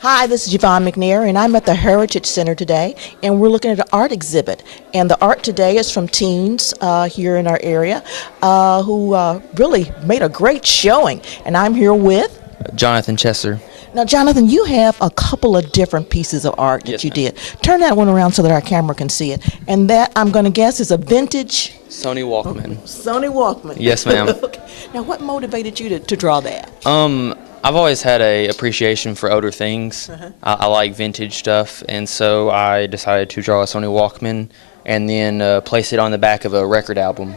Hi, this is Yvonne McNair, and I'm at the Heritage Center today, and we're looking at an art exhibit. And the art today is from teens here in our area who really made a great showing. And I'm here with Jonathan Chester. Now, Jonathan, you have a couple of different pieces of art that Yes, you ma'am. did. Turn that one around so that our camera can see it. And that, I'm going to guess, is a vintage Sony Walkman. Sony Walkman. Yes, ma'am. Okay. Now, what motivated you to draw that? I've always had a appreciation for older things. I like vintage stuff, and so I decided to draw a Sony Walkman and then place it on the back of a record album.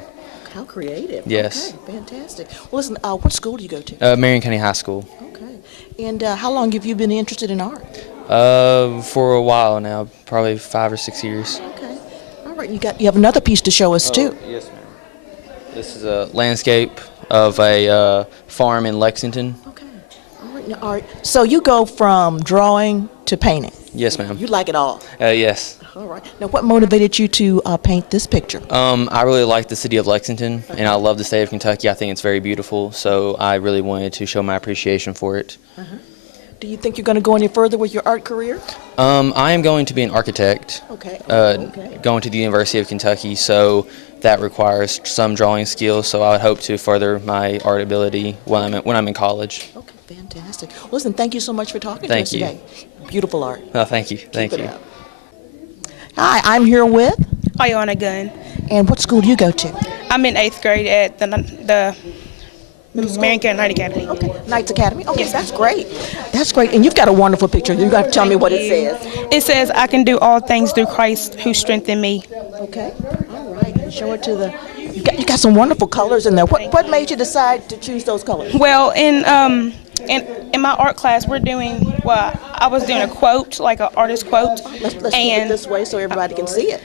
How creative. Yes. Okay, fantastic. Well, listen, what school do you go to? Marion County High School. Okay. And how long have you been interested in art? For a while now, probably 5 or 6 years. Okay. All right. You have another piece to show us too. Yes, ma'am. This is a landscape of a farm in Lexington. Okay. All right. Now, all right. So you go from drawing to painting. Yes, ma'am. You like it all. Yes. All right. Now, what motivated you to paint this picture? I really like the city of Lexington, and I love the state of Kentucky. I think it's very beautiful, so I really wanted to show my appreciation for it. Do you think you're going to go any further with your art career? I am going to be an architect, Okay. going to the University of Kentucky, so that requires some drawing skills, so I would hope to further my art ability when I'm in college. Okay. Fantastic. Listen, thank you so much for talking to Thank us you. today. Beautiful art. Oh, thank you. Thank Keep it you. up. Hi, I'm here with. Ayana Gunn. And what school do you go to? I'm in 8th grade at the Marion County Night Academy. Okay, Knights Academy. Okay, that's great. That's great. And you've got a wonderful picture. You got to tell me what it says. It says, "I can do all things through Christ who strengthened me." Okay. All right. Show it to the. You got some wonderful colors in there. What made you decide to choose those colors? Well, in my art class, I was doing a quote, like an artist quote, Let's do it and this way so everybody can see it.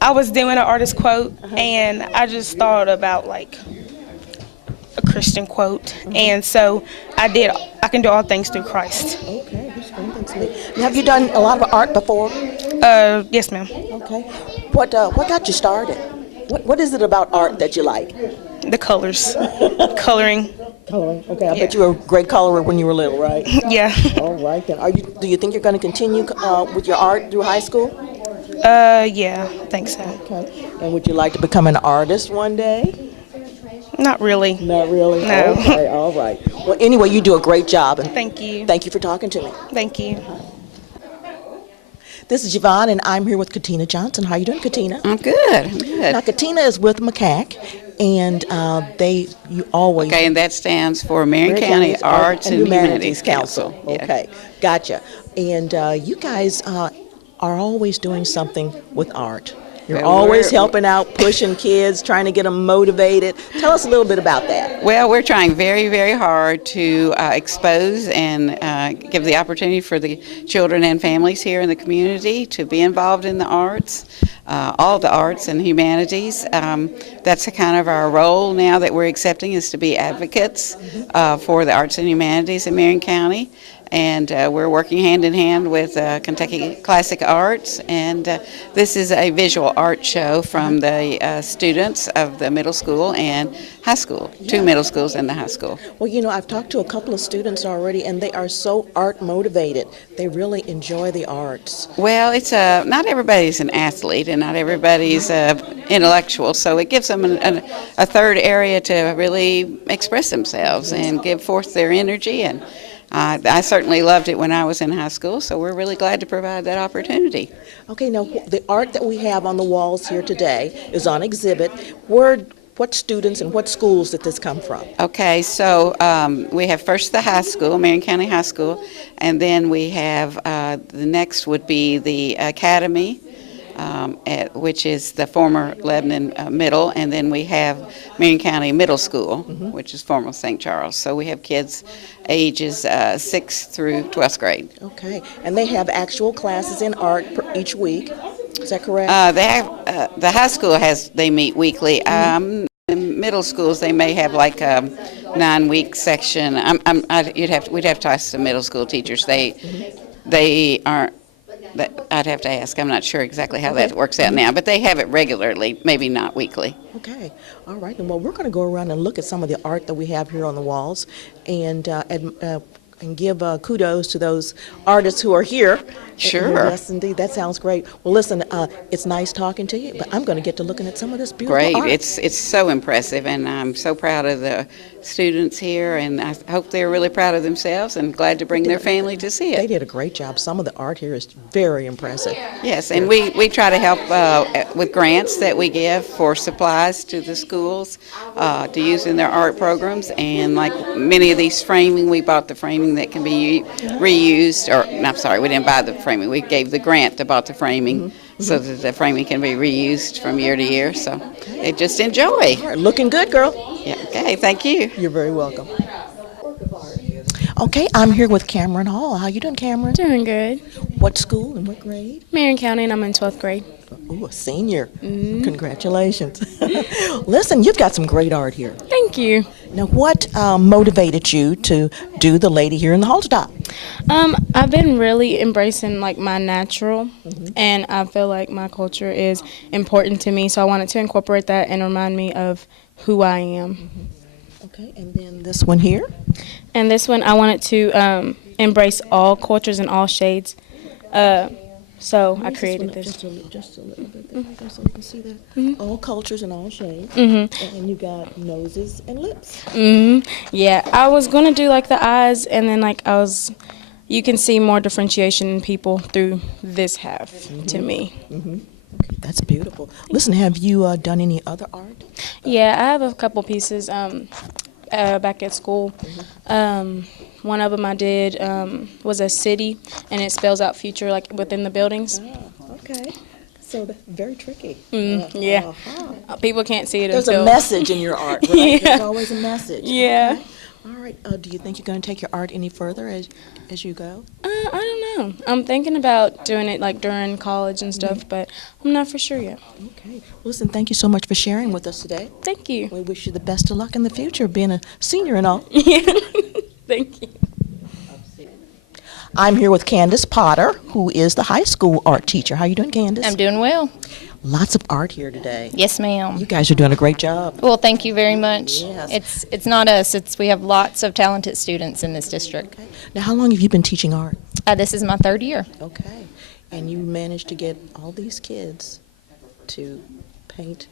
I was doing an artist quote, and I just thought about like a Christian quote, and so I can do all things through Christ. Okay. Thanks, me. Now, have you done a lot of art before? Yes, ma'am. Okay. What got you started? What is it about art that you like? The colors, coloring. Coloring. Okay. I bet you were a great colorer when you were little, right? Yeah. All right then. Do you think you're going to continue with your art through high school? Yeah, I think so. Okay. And would you like to become an artist one day? Not really. Not really. No. Okay. All right. Well, anyway, you do a great job, and Thank you. thank you for talking to me. Thank you. This is Yvonne, and I'm here with Katina Johnson. How you doing, Katina? I'm good. I'm good. Now, Katina is with MCAC, and you always Okay, and that stands for Marion County Arts and Humanities Council. Yeah. Okay, gotcha. And you guys are always doing something with art. You're Well, always we're- helping out, pushing kids, trying to get them motivated. Tell us a little bit about that. Well, we're trying very, very hard to expose and give the opportunity for the children and families here in the community to be involved in the arts, all the arts and humanities. That's kind of our role now that we're accepting, is to be advocates for the arts and humanities in Marion County. And we're working hand in hand with Kentucky Classic Arts, and this is a visual art show from the students of the middle school and high school, 2 middle schools and the high school. Well, I've talked to a couple of students already, and they are so art motivated. They really enjoy the arts. Well, it's not everybody's an athlete, and not everybody's intellectual, so it gives them a third area to really express themselves and give forth their energy. And I certainly loved it when I was in high school, so we're really glad to provide that opportunity. Okay, now the art that we have on the walls here today is on exhibit. What students and what schools did this come from? Okay, so we have first the high school, Marion County High School, and then we have the next would be the academy, which is the former Lebanon Middle, and then we have Marion County Middle School, which is former St. Charles. So we have kids ages 6th through 12th grade. Okay, and they have actual classes in art each week. Is that correct? The high school they meet weekly. In middle schools, they may have like a 9-week section. We'd have to ask the middle school teachers. They aren't. I'd have to ask. I'm not sure exactly how that works out now, but they have it regularly, maybe not weekly. Okay. All right. Well, we're going to go around and look at some of the art that we have here on the walls. And and give kudos to those artists who are here. Sure. Yes, indeed. That sounds great. Well, listen, it's nice talking to you, but I'm going to get to looking at some of this beautiful Great. art. It's so impressive, and I'm so proud of the students here, and I hope they're really proud of themselves and glad to bring their family to see They it. did a great job. Some of the art here is very impressive. Yes, and we try to help with grants that we give for supplies to the schools to use in their art programs, and like many of these framing, we bought the framing that can be reused, or I'm sorry, we didn't buy the framing, we gave the grant to bought the framing so that the framing can be reused from year to year, so just enjoy. All right, looking good, girl. Yeah, okay, thank you. You're very welcome. Okay, I'm here with Cameron Hall. How you doing, Cameron? Doing good. What school and what grade? Marion County, and I'm in 12th grade. Ooh, a senior. Congratulations. Listen, you've got some great art here. Thank you. Now, what motivated you to do the lady here in the Haltertop? I've been really embracing like my natural, and I feel like my culture is important to me, so I wanted to incorporate that and remind me of who I am. Okay, and then this one here. And this one, I wanted to embrace all cultures and all shades. So I created this. Just a little bit there, so you can see that. All cultures and all shades. And you got noses and lips. Yeah, I was gonna do like the eyes, and then you can see more differentiation in people through this half to me. Okay, that's beautiful. Listen, have you done any other art? Yeah, I have a couple pieces back at school. One of them I did was a city, and it spells out future like within the buildings. Okay. So that's very tricky. Yeah, people can't see it There's until. a message in your art, right? Yeah. There's always a message. Yeah. Okay. All right. Do you think you're going to take your art any further as you go? I don't know. I'm thinking about doing it like during college and stuff, but I'm not for sure yet. Okay. Listen, thank you so much for sharing with us today. Thank you. We wish you the best of luck in the future, being a senior and all. Yeah. Thank you. I'm here with Candace Potter, who is the high school art teacher. How you doing, Candace? I'm doing well. Lots of art here today. Yes, ma'am. You guys are doing a great job. Well, thank you very much. Yes. It's not us. We have lots of talented students in this district. Okay. Now, how long have you been teaching art? This is my third year. Okay. And you managed to get all these kids to paint,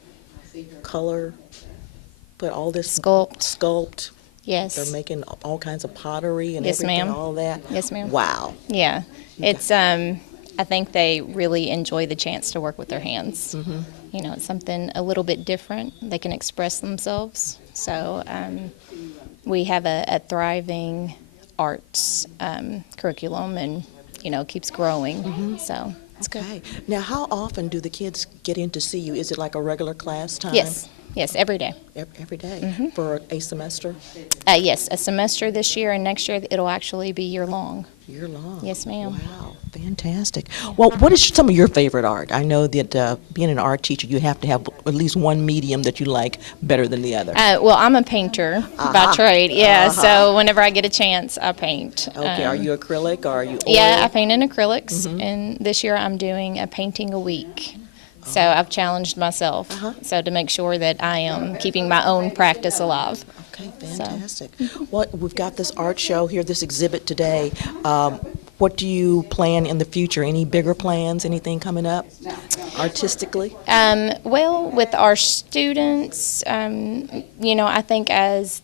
color, put all this sculpt. Yes. They're making all kinds of pottery and Yes, everything, ma'am. all that. Yes, ma'am. Wow. Yeah. It's I think they really enjoy the chance to work with their hands. You know, it's something a little bit different. They can express themselves. So we have a thriving arts curriculum, and keeps growing. So it's good. Okay. Now, how often do the kids get in to see you? Is it like a regular class time? Yes, every day. Every day for a semester? Yes, a semester this year, and next year it'll actually be year long. Year long? Yes, ma'am. Wow, fantastic. Well, what is some of your favorite art? I know that being an art teacher, you have to have at least one medium that you like better than the other. Well, I'm a painter by trade, so whenever I get a chance, I paint. Okay, are you acrylic or are you oil? Yeah, I paint in acrylics, and this year I'm doing a painting a week. So I've challenged myself to make sure that I am keeping my own practice alive. Okay, fantastic. We've got this art show here, this exhibit today. What do you plan in the future? Any bigger plans? Anything coming up artistically? Well, with our students, I think as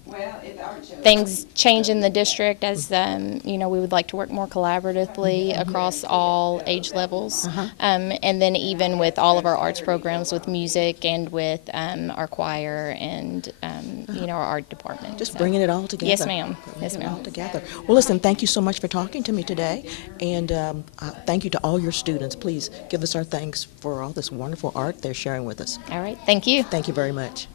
things change in the district, as we would like to work more collaboratively across all age levels, and then even with all of our arts programs, with music and with our choir and our art department. Just bringing it all together. Yes, ma'am. Yes, Bringing it ma'am. all together. Well, listen, thank you so much for talking to me today, and thank you to all your students. Please give us our thanks for all this wonderful art they're sharing with us. All right. Thank you. Thank you very much.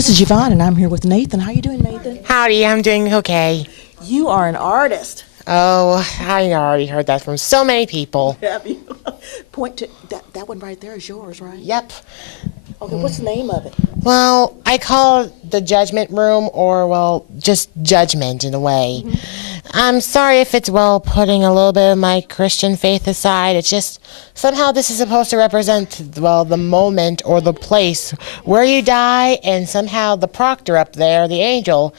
This is Yvonne, and I'm here with Nathan. How you doing, Nathan? Howdy, I'm doing okay. You are an artist. Oh, I already heard that from so many people. Have you? Point to that one right there is yours, right? Yep. Okay, what's the name of it? Well, I call it the judgment room, or, well, just judgment in a way. I'm sorry if it's, well, putting a little bit of my Christian faith aside. It's just somehow this is supposed to represent, well, the moment or the place where you die, and somehow the proctor up there, the angel,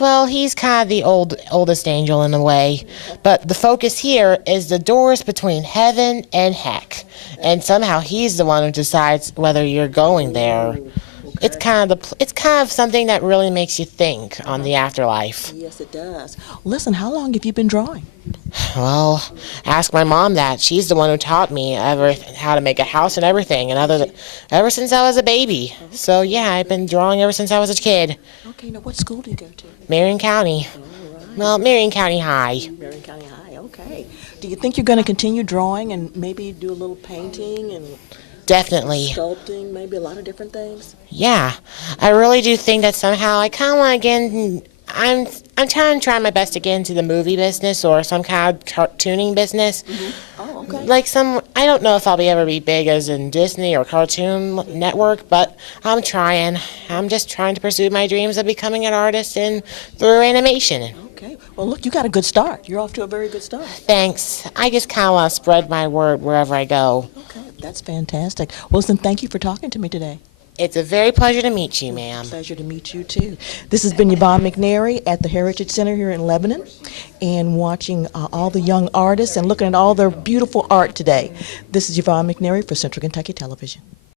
well, he's kind of the oldest angel in a way. But the focus here is the doors between heaven and heck. And somehow he's the one who decides whether you're going there. It's kind of something that really makes you think on the afterlife. Yes, it does. Listen, how long have you been drawing? Well, ask my mom that. She's the one who taught me how to make a house and everything, and ever since I was a baby. So yeah, I've been drawing ever since I was a kid. Okay, now what school do you go to? Marion County. Well, Marion County High. Marion County High, okay. Do you think you're going to continue drawing and maybe do a little painting and Definitely. sculpting, maybe a lot of different things? Yeah, I really do think that somehow I kind of want to get in. I'm trying my best to get into the movie business or some kind of cartooning business. Oh, okay. Like I don't know if I'll ever be big as in Disney or Cartoon Network, but I'm trying. I'm just trying to pursue my dreams of becoming an artist through animation. Okay. Well, look, you got a good start. You're off to a very good start. Thanks. I just kind of want to spread my word wherever I go. Okay, that's fantastic. Well, listen, thank you for talking to me today. It's a very pleasure to meet you, ma'am. Pleasure to meet you, too. This has been Yvonne McNary at the Heritage Center here in Lebanon, and watching all the young artists and looking at all their beautiful art today. This is Yvonne McNary for Central Kentucky Television.